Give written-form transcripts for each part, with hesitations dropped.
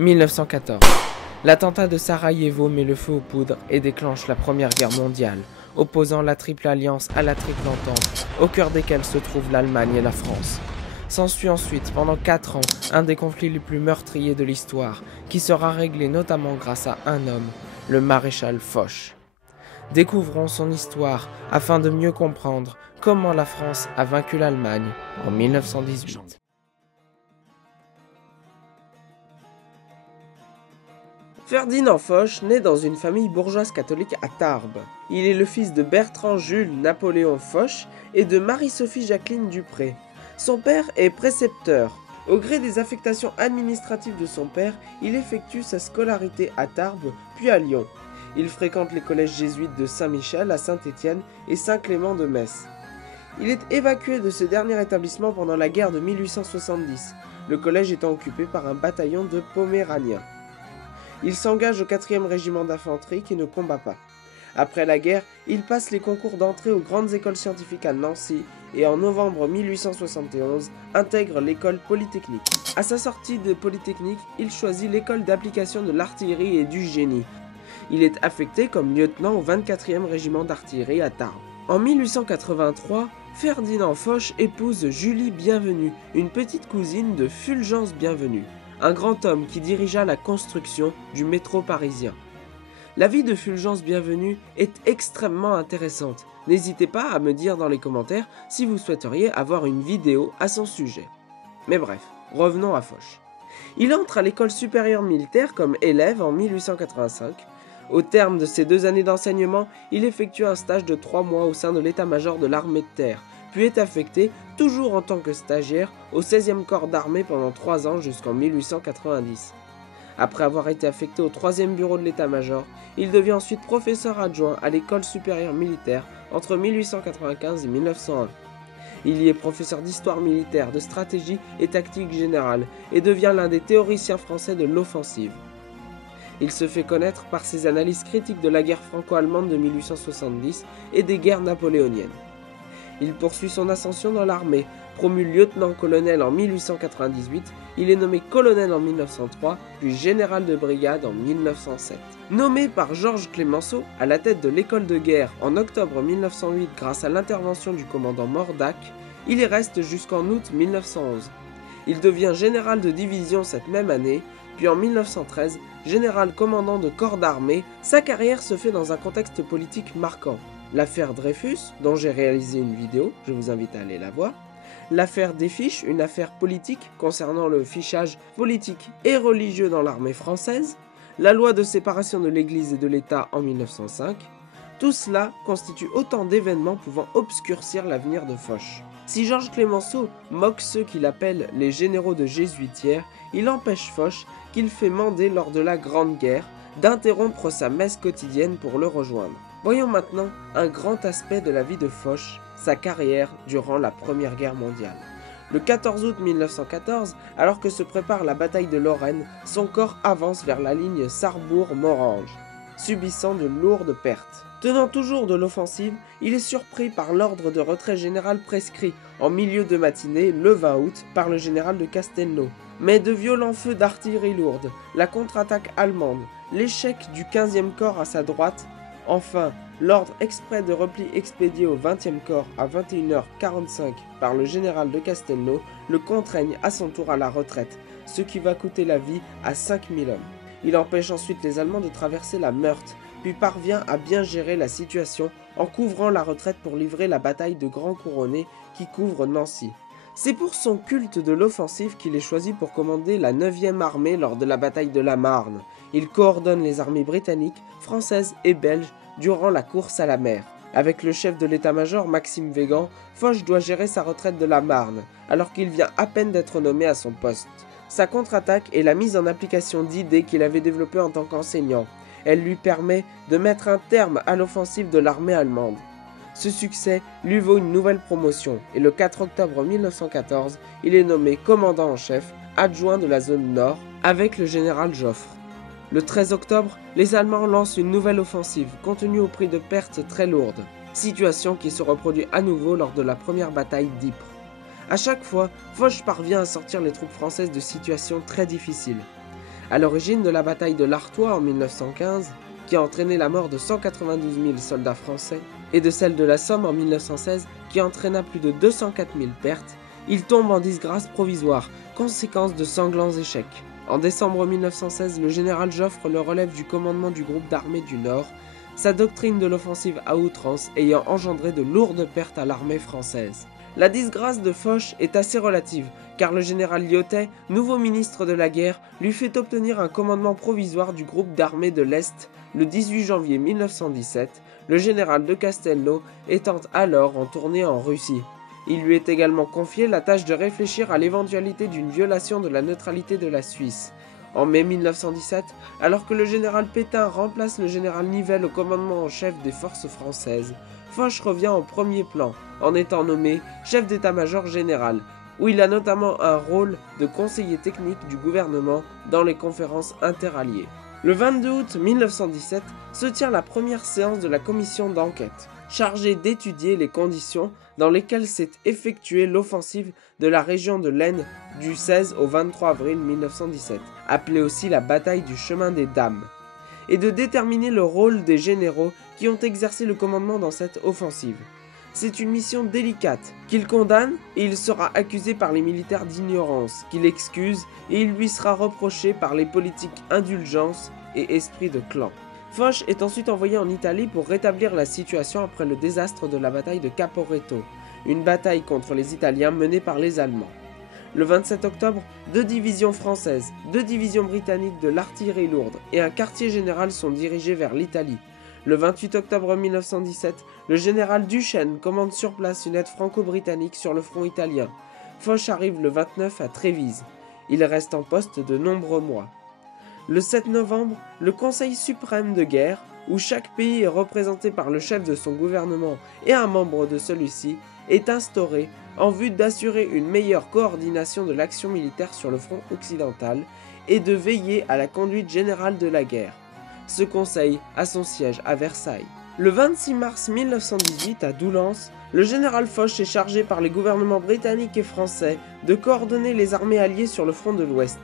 1914. L'attentat de Sarajevo met le feu aux poudres et déclenche la Première Guerre mondiale, opposant la Triple Alliance à la Triple Entente, au cœur desquelles se trouvent l'Allemagne et la France. S'ensuit ensuite, pendant 4 ans, un des conflits les plus meurtriers de l'histoire, qui sera réglé notamment grâce à un homme, le maréchal Foch. Découvrons son histoire afin de mieux comprendre comment la France a vaincu l'Allemagne en 1918. Ferdinand Foch naît dans une famille bourgeoise catholique à Tarbes. Il est le fils de Bertrand Jules Napoléon Foch et de Marie-Sophie Jacqueline Dupré. Son père est précepteur. Au gré des affectations administratives de son père, il effectue sa scolarité à Tarbes, puis à Lyon. Il fréquente les collèges jésuites de Saint-Michel à Saint-Étienne et Saint-Clément de Metz. Il est évacué de ce dernier établissement pendant la guerre de 1870, le collège étant occupé par un bataillon de Poméraniens. Il s'engage au 4e régiment d'infanterie qui ne combat pas. Après la guerre, il passe les concours d'entrée aux grandes écoles scientifiques à Nancy et en novembre 1871 intègre l'école polytechnique. À sa sortie de Polytechnique, il choisit l'école d'application de l'artillerie et du génie. Il est affecté comme lieutenant au 24e régiment d'artillerie à Tarbes. En 1883, Ferdinand Foch épouse Julie Bienvenu, une petite cousine de Fulgence Bienvenu, un grand homme qui dirigea la construction du métro parisien. La vie de Fulgence Bienvenu est extrêmement intéressante. N'hésitez pas à me dire dans les commentaires si vous souhaiteriez avoir une vidéo à son sujet. Mais bref, revenons à Foch. Il entre à l'école supérieure militaire comme élève en 1885. Au terme de ses 2 années d'enseignement, il effectue un stage de 3 mois au sein de l'état-major de l'armée de terre, puis est affecté, toujours en tant que stagiaire, au 16e corps d'armée pendant 3 ans jusqu'en 1890. Après avoir été affecté au 3e bureau de l'état-major, il devient ensuite professeur adjoint à l'école supérieure militaire entre 1895 et 1901. Il y est professeur d'histoire militaire, de stratégie et tactique générale et devient l'un des théoriciens français de l'offensive. Il se fait connaître par ses analyses critiques de la guerre franco-allemande de 1870 et des guerres napoléoniennes. Il poursuit son ascension dans l'armée. Promu lieutenant-colonel en 1898, il est nommé colonel en 1903, puis général de brigade en 1907. Nommé par Georges Clemenceau à la tête de l'école de guerre en octobre 1908 grâce à l'intervention du commandant Mordac, il y reste jusqu'en août 1911. Il devient général de division cette même année, puis en 1913, général commandant de corps d'armée. Sa carrière se fait dans un contexte politique marquant. L'affaire Dreyfus, dont j'ai réalisé une vidéo, je vous invite à aller la voir. L'affaire des fiches, une affaire politique concernant le fichage politique et religieux dans l'armée française. La loi de séparation de l'Église et de l'État en 1905. Tout cela constitue autant d'événements pouvant obscurcir l'avenir de Foch. Si Georges Clemenceau moque ceux qu'il appelle les généraux de jésuitière, il empêche Foch, qu'il fait mander lors de la Grande Guerre, d'interrompre sa messe quotidienne pour le rejoindre. Voyons maintenant un grand aspect de la vie de Foch, sa carrière durant la Première Guerre mondiale. Le 14 août 1914, alors que se prépare la bataille de Lorraine, son corps avance vers la ligne Sarrebourg-Morhange, subissant de lourdes pertes. Tenant toujours de l'offensive, il est surpris par l'ordre de retrait général prescrit en milieu de matinée, le 20 août, par le général de Castelnau. Mais de violents feux d'artillerie lourde, la contre-attaque allemande, l'échec du 15e corps à sa droite, enfin, l'ordre exprès de repli expédié au 20e corps à 21h45 par le général de Castelnau le contraignent à son tour à la retraite, ce qui va coûter la vie à 5000 hommes. Il empêche ensuite les Allemands de traverser la Meurthe, puis parvient à bien gérer la situation en couvrant la retraite pour livrer la bataille de Grand Couronné qui couvre Nancy. C'est pour son culte de l'offensive qu'il est choisi pour commander la 9e armée lors de la bataille de la Marne. Il coordonne les armées britanniques, françaises et belges durant la course à la mer. Avec le chef de l'état-major Maxime Weygand, Foch doit gérer sa retraite de la Marne, alors qu'il vient à peine d'être nommé à son poste. Sa contre-attaque est la mise en application d'idées qu'il avait développées en tant qu'enseignant. Elle lui permet de mettre un terme à l'offensive de l'armée allemande. Ce succès lui vaut une nouvelle promotion et le 4 octobre 1914, il est nommé commandant en chef, adjoint de la zone nord, avec le général Joffre. Le 13 octobre, les Allemands lancent une nouvelle offensive, contenue au prix de pertes très lourdes, situation qui se reproduit à nouveau lors de la première bataille d'Ypres. À chaque fois, Foch parvient à sortir les troupes françaises de situations très difficiles. À l'origine de la bataille de l'Artois en 1915, qui a entraîné la mort de 192 000 soldats français, et de celle de la Somme en 1916, qui entraîna plus de 204 000 pertes, il tombe en disgrâce provisoire, conséquence de sanglants échecs. En décembre 1916, le général Joffre le relève du commandement du groupe d'armées du Nord, sa doctrine de l'offensive à outrance ayant engendré de lourdes pertes à l'armée française. La disgrâce de Foch est assez relative, car le général Lyautey, nouveau ministre de la guerre, lui fait obtenir un commandement provisoire du groupe d'armées de l'Est le 18 janvier 1917, le général de Castelnau étant alors en tournée en Russie. Il lui est également confié la tâche de réfléchir à l'éventualité d'une violation de la neutralité de la Suisse. En mai 1917, alors que le général Pétain remplace le général Nivelle au commandement en chef des forces françaises, Foch revient au premier plan, en étant nommé chef d'état-major général, où il a notamment un rôle de conseiller technique du gouvernement dans les conférences interalliées. Le 22 août 1917 se tient la première séance de la commission d'enquête, chargée d'étudier les conditions dans lesquelles s'est effectuée l'offensive de la région de l'Aisne du 16 au 23 avril 1917, appelée aussi la bataille du chemin des Dames, et de déterminer le rôle des généraux qui ont exercé le commandement dans cette offensive. C'est une mission délicate, qu'il condamne et il sera accusé par les militaires d'ignorance, qu'il excuse et il lui sera reproché par les politiques indulgence et esprit de clan. Foch est ensuite envoyé en Italie pour rétablir la situation après le désastre de la bataille de Caporetto, une bataille contre les Italiens menée par les Allemands. Le 27 octobre, 2 divisions françaises, 2 divisions britanniques de l'artillerie lourde et un quartier général sont dirigés vers l'Italie. Le 28 octobre 1917, le général Duchesne commande sur place une aide franco-britannique sur le front italien. Foch arrive le 29 à Trévise. Il reste en poste de nombreux mois. Le 7 novembre, le Conseil suprême de guerre, où chaque pays est représenté par le chef de son gouvernement et un membre de celui-ci, est instauré en vue d'assurer une meilleure coordination de l'action militaire sur le front occidental et de veiller à la conduite générale de la guerre. Ce conseil a son siège à Versailles. Le 26 mars 1918, à Doullens, le général Foch est chargé par les gouvernements britanniques et français de coordonner les armées alliées sur le front de l'Ouest.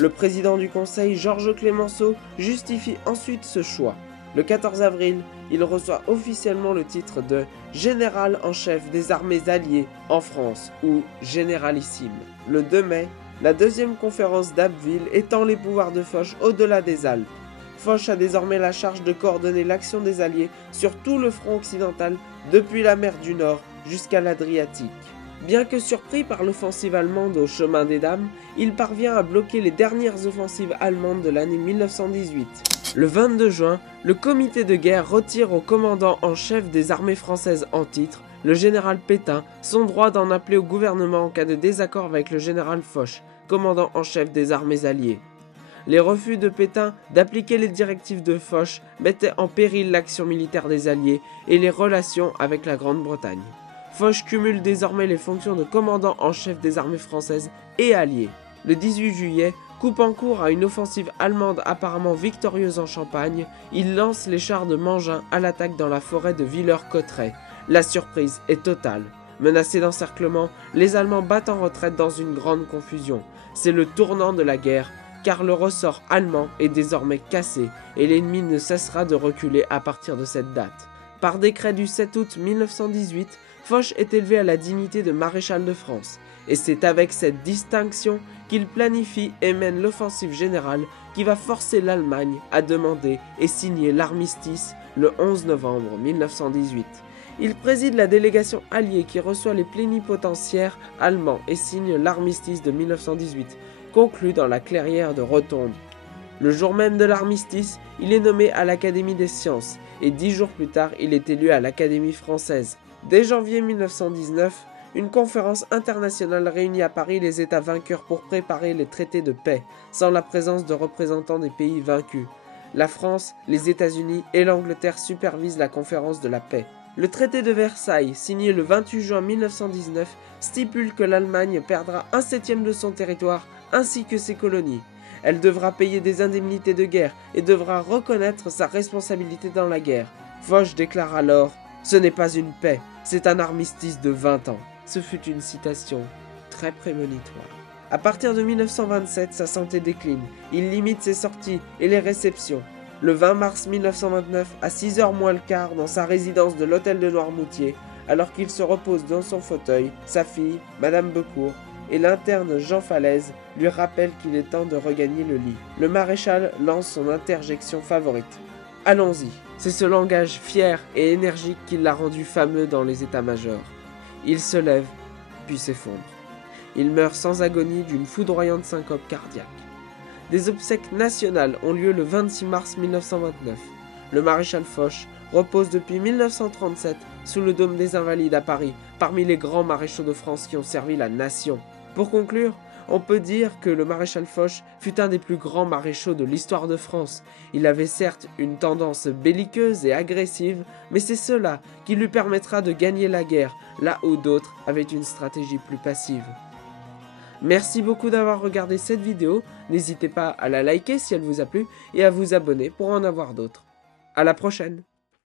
Le président du Conseil, Georges Clemenceau, justifie ensuite ce choix. Le 14 avril, il reçoit officiellement le titre de général en chef des armées alliées en France, ou généralissime. Le 2 mai, la deuxième conférence d'Abbeville étend les pouvoirs de Foch au-delà des Alpes. Foch a désormais la charge de coordonner l'action des Alliés sur tout le front occidental, depuis la mer du Nord jusqu'à l'Adriatique. Bien que surpris par l'offensive allemande au chemin des Dames, il parvient à bloquer les dernières offensives allemandes de l'année 1918. Le 22 juin, le comité de guerre retire au commandant en chef des armées françaises en titre, le général Pétain, son droit d'en appeler au gouvernement en cas de désaccord avec le général Foch, commandant en chef des armées alliées. Les refus de Pétain d'appliquer les directives de Foch mettaient en péril l'action militaire des Alliés et les relations avec la Grande-Bretagne. Foch cumule désormais les fonctions de commandant en chef des armées françaises et alliées. Le 18 juillet, coupant court à une offensive allemande apparemment victorieuse en Champagne, il lance les chars de Mangin à l'attaque dans la forêt de Villers-Cotterêts. La surprise est totale. Menacés d'encerclement, les Allemands battent en retraite dans une grande confusion. C'est le tournant de la guerre, car le ressort allemand est désormais cassé et l'ennemi ne cessera de reculer à partir de cette date. Par décret du 7 août 1918, Foch est élevé à la dignité de maréchal de France, et c'est avec cette distinction qu'il planifie et mène l'offensive générale qui va forcer l'Allemagne à demander et signer l'armistice le 11 novembre 1918. Il préside la délégation alliée qui reçoit les plénipotentiaires allemands et signe l'armistice de 1918, conclu dans la clairière de Rotonde. Le jour même de l'armistice, il est nommé à l'Académie des sciences, et 10 jours plus tard, il est élu à l'Académie française. Dès janvier 1919, une conférence internationale réunit à Paris les États vainqueurs pour préparer les traités de paix, sans la présence de représentants des pays vaincus. La France, les États-Unis et l'Angleterre supervisent la conférence de la paix. Le traité de Versailles, signé le 28 juin 1919, stipule que l'Allemagne perdra 1/7 de son territoire ainsi que ses colonies. Elle devra payer des indemnités de guerre et devra reconnaître sa responsabilité dans la guerre. Foch déclare alors « Ce n'est pas une paix, c'est un armistice de 20 ans ». Ce fut une citation très prémonitoire. À partir de 1927, sa santé décline. Il limite ses sorties et les réceptions. Le 20 mars 1929, à 6h moins le quart, dans sa résidence de l'hôtel de Noirmoutier, alors qu'il se repose dans son fauteuil, sa fille, Madame Becourt, et l'interne Jean Falaise lui rappellent qu'il est temps de regagner le lit. Le maréchal lance son interjection favorite. Allons-y. C'est ce langage fier et énergique qui l'a rendu fameux dans les états-majors. Il se lève, puis s'effondre. Il meurt sans agonie d'une foudroyante syncope cardiaque. Des obsèques nationales ont lieu le 26 mars 1929. Le maréchal Foch repose depuis 1937 sous le dôme des Invalides à Paris, parmi les grands maréchaux de France qui ont servi la nation. Pour conclure, on peut dire que le maréchal Foch fut un des plus grands maréchaux de l'histoire de France. Il avait certes une tendance belliqueuse et agressive, mais c'est cela qui lui permettra de gagner la guerre, là où d'autres avaient une stratégie plus passive. Merci beaucoup d'avoir regardé cette vidéo, n'hésitez pas à la liker si elle vous a plu et à vous abonner pour en avoir d'autres. À la prochaine!